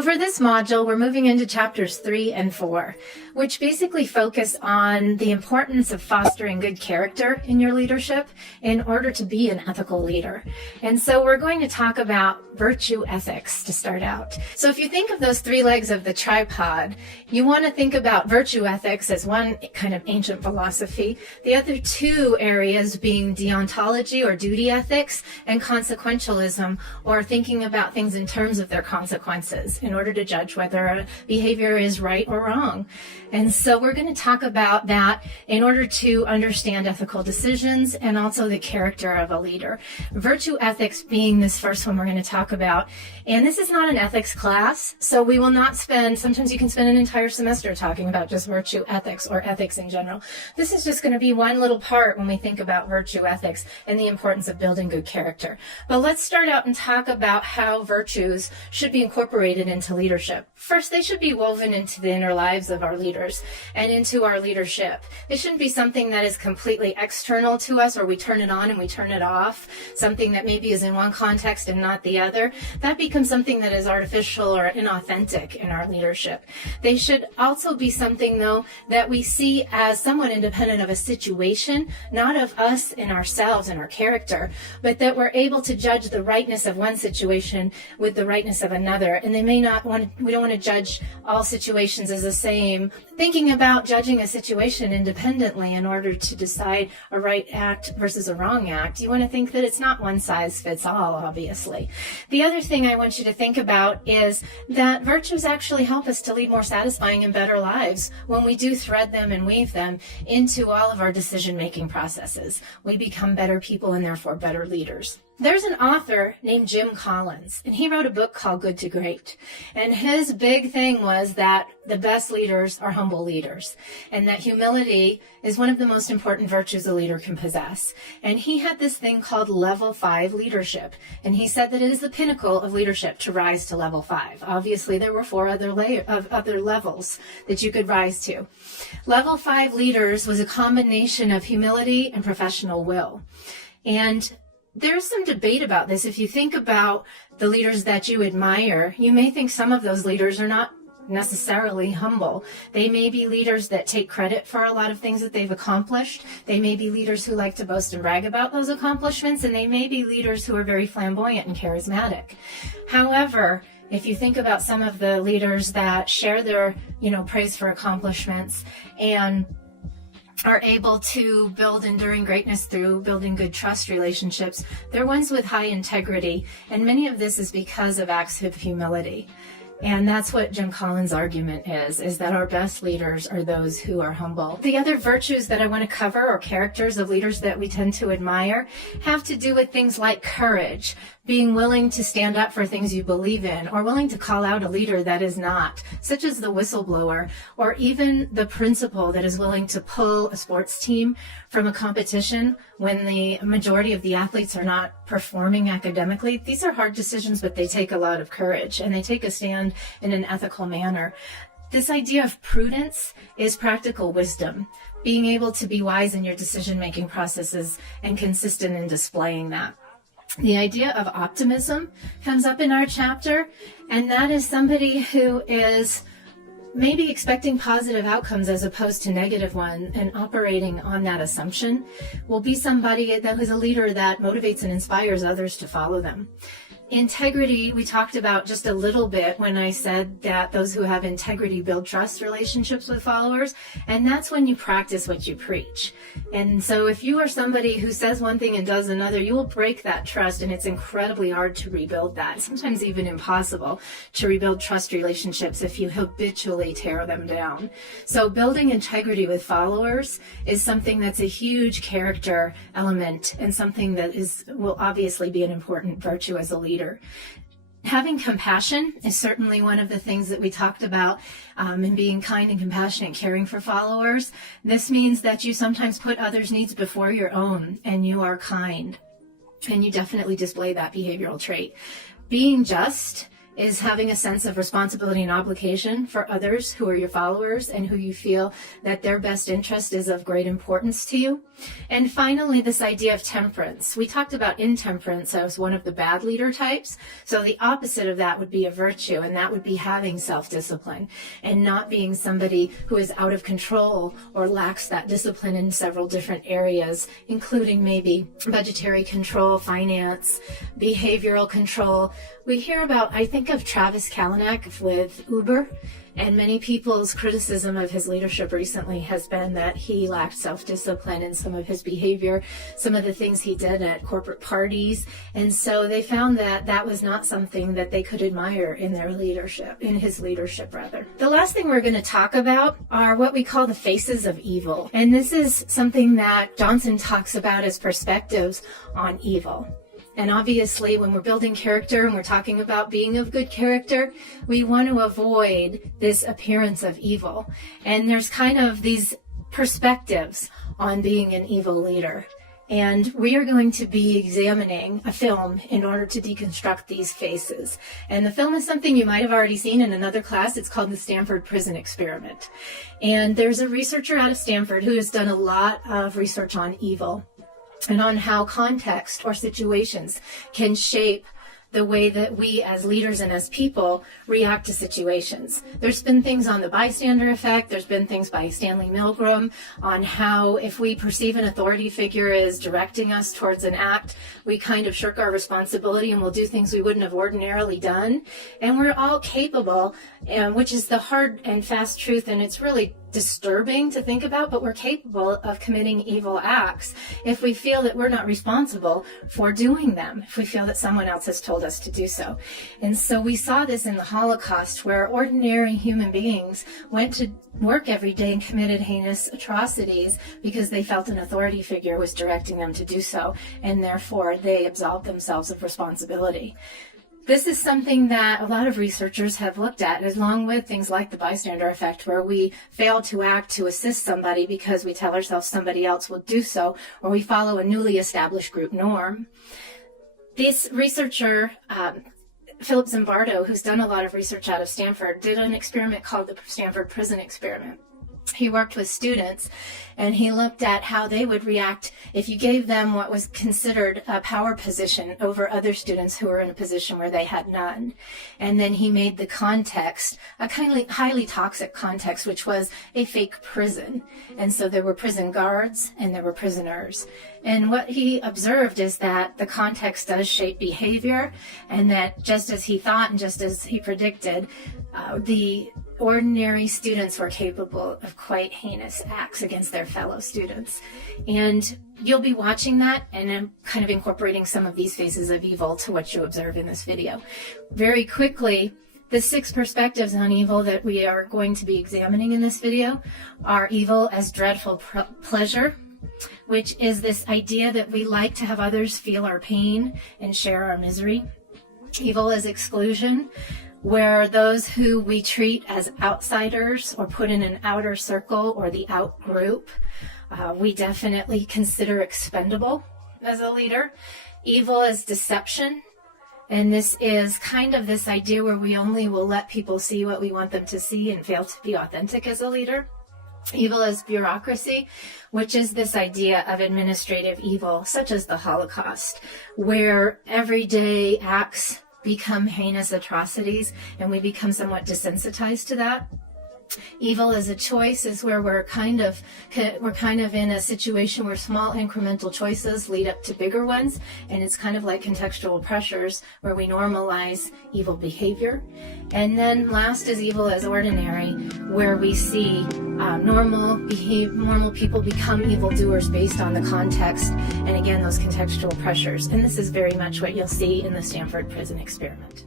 So for this module, we're moving into chapters 3 and 4, which basically focus on the importance of fostering good character in your leadership in order to be an ethical leader. And so we're going to talk about virtue ethics to start out. So if you think of those 3 legs of the tripod, you want to think about virtue ethics as one kind of ancient philosophy, the other 2 areas being deontology or duty ethics and consequentialism, or thinking about things in terms of their consequences in order to judge whether a behavior is right or wrong. And so we're going to talk about that in order to understand ethical decisions and also the character of a leader. Virtue ethics being this first one we're going to talk about. And this is not an ethics class, so we will not spend, sometimes you can spend an entire semester talking about just virtue ethics or ethics in general. This is just going to be one little part when we think about virtue ethics and the importance of building good character. But let's start out and talk about how virtues should be incorporated into leadership. First, they should be woven into the inner lives of our leaders and into our leadership. It shouldn't be something that is completely external to us, or we turn it on and we turn it off, something that maybe is in one context and not the other. That becomes something that is artificial or inauthentic in our leadership. They should also be something, though, that we see as somewhat independent of a situation, not of us and ourselves and our character, but that we're able to judge the rightness of one situation with the rightness of another. And they may not want to, we don't want to judge all situations as the same. Thinking about judging a situation independently in order to decide a right act versus a wrong act, you want to think that it's not one size fits all, obviously. The other thing I want you to think about is that virtues actually help us to lead more satisfying and better lives when we do thread them and weave them into all of our decision-making processes. We become better people and therefore better leaders. There's an author named Jim Collins, and he wrote a book called Good to Great. And his big thing was that the best leaders are humble leaders, and that humility is one of the most important virtues a leader can possess. And he had this thing called level 5 leadership, and he said that it is the pinnacle of leadership to rise to level 5. Obviously, there were 4 other levels that you could rise to. Level 5 leaders was a combination of humility and professional will. And there's some debate about this. If you think about the leaders that you admire, you may think some of those leaders are not necessarily humble. They may be leaders that take credit for a lot of things that they've accomplished. They may be leaders who like to boast and brag about those accomplishments, and they may be leaders who are very flamboyant and charismatic. However, if you think about some of the leaders that share their, praise for accomplishments and are able to build enduring greatness through building good trust relationships, they're ones with high integrity, and many of this is because of acts of humility. And that's what Jim Collins' argument is that our best leaders are those who are humble. The other virtues that I want to cover, or characters of leaders that we tend to admire, have to do with things like courage, being willing to stand up for things you believe in, or willing to call out a leader that is not, such as the whistleblower, or even the principal that is willing to pull a sports team from a competition when the majority of the athletes are not performing academically. These are hard decisions, but they take a lot of courage, and they take a stand in an ethical manner. This idea of prudence is practical wisdom, being able to be wise in your decision-making processes and consistent in displaying that. The idea of optimism comes up in our chapter, and that is somebody who is maybe expecting positive outcomes as opposed to negative ones, and operating on that assumption will be somebody that is a leader that motivates and inspires others to follow them. Integrity, we talked about just a little bit when I said that those who have integrity build trust relationships with followers, and that's when you practice what you preach. And so if you are somebody who says one thing and does another, you will break that trust, and it's incredibly hard to rebuild that. Sometimes even impossible to rebuild trust relationships if you habitually tear them down. So building integrity with followers is something that's a huge character element, and something that will obviously be an important virtue as a leader. Having compassion is certainly one of the things that we talked about, in being kind and compassionate, caring for followers. This means that you sometimes put others' needs before your own, and you are kind, and you definitely display that behavioral trait. Being just is having a sense of responsibility and obligation for others who are your followers and who you feel that their best interest is of great importance to you. And finally, this idea of temperance. We talked about intemperance as one of the bad leader types. So the opposite of that would be a virtue, and that would be having self-discipline and not being somebody who is out of control or lacks that discipline in several different areas, including maybe budgetary control, finance, behavioral control. We hear about, I think of Travis Kalanick with Uber, and many people's criticism of his leadership recently has been that he lacked self-discipline in some of his behavior, some of the things he did at corporate parties. And so they found that that was not something that they could admire in their leadership, in his leadership rather. The last thing we're going to talk about are what we call the faces of evil. And this is something that Johnson talks about as perspectives on evil. And obviously, when we're building character and we're talking about being of good character, we want to avoid this appearance of evil. And there's kind of these perspectives on being an evil leader. And we are going to be examining a film in order to deconstruct these faces. And the film is something you might have already seen in another class. It's called the Stanford Prison Experiment. And there's a researcher out of Stanford who has done a lot of research on evil and on how context or situations can shape the way that we as leaders and as people react to situations. There's been things on the bystander effect. There's been things by Stanley Milgram on how if we perceive an authority figure as directing us towards an act, we kind of shirk our responsibility and we'll do things we wouldn't have ordinarily done. And we're all capable, which is the hard and fast truth, and it's really disturbing to think about, but we're capable of committing evil acts if we feel that we're not responsible for doing them, if we feel that someone else has told us to do so. And so we saw this in the Holocaust, where ordinary human beings went to work every day and committed heinous atrocities because they felt an authority figure was directing them to do so, and therefore they absolved themselves of responsibility. This is something that a lot of researchers have looked at, along with things like the bystander effect, where we fail to act to assist somebody because we tell ourselves somebody else will do so, or we follow a newly established group norm. This researcher, Philip Zimbardo, who's done a lot of research out of Stanford, did an experiment called the Stanford Prison Experiment. He worked with students, and he looked at how they would react if you gave them what was considered a power position over other students who were in a position where they had none. And then he made the context a highly toxic context, which was a fake prison. And so there were prison guards and there were prisoners. And what he observed is that the context does shape behavior, and that just as he thought and just as he predicted, the ordinary students were capable of quite heinous acts against their fellow students. And you'll be watching that, and I'm kind of incorporating some of these faces of evil to what you observe in this video. Very quickly, the 6 perspectives on evil that we are going to be examining in this video are evil as dreadful pleasure, which is this idea that we like to have others feel our pain and share our misery. Evil as exclusion, where those who we treat as outsiders or put in an outer circle or the out group, we definitely consider expendable as a leader. Evil as deception, and this is kind of this idea where we only will let people see what we want them to see and fail to be authentic as a leader. Evil as bureaucracy, which is this idea of administrative evil, such as the Holocaust, where everyday acts become heinous atrocities and we become somewhat desensitized to that. Evil as a choice is where we're kind of in a situation where small incremental choices lead up to bigger ones, and it's kind of like contextual pressures where we normalize evil behavior. And then last is evil as ordinary, where we see normal people become evildoers based on the context, and again, those contextual pressures. And this is very much what you'll see in the Stanford Prison Experiment.